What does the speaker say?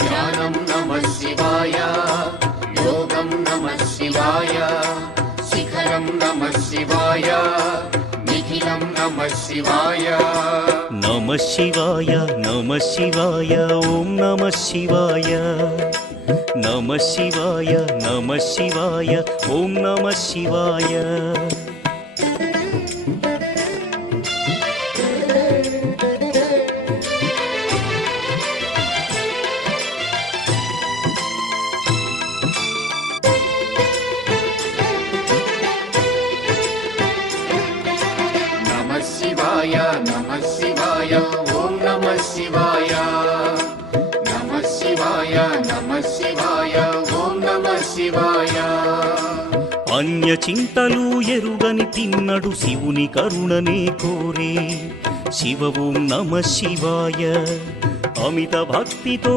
ధ్యానం నమః శివాయ, యోగం నమః శివాయ, శిఖరం నమః శివాయ, నిఖిలం నమః శివాయ. నమః శివాయ నమః శివాయ ఓం నమః శివాయ. నమః శివాయ నమః శివాయ ఓం నమః శివాయ. నమః శివాయ నమః శివాయ ఓం నమః శివాయ. నమః శివాయ నమః శివాయ ఓం నమః శివాయ. అన్య చింతలు ఎరుగని తిన్నడు శివుని కరుణనే కోరే. శివ ఓం నమః శివాయ. అమిత భక్తితో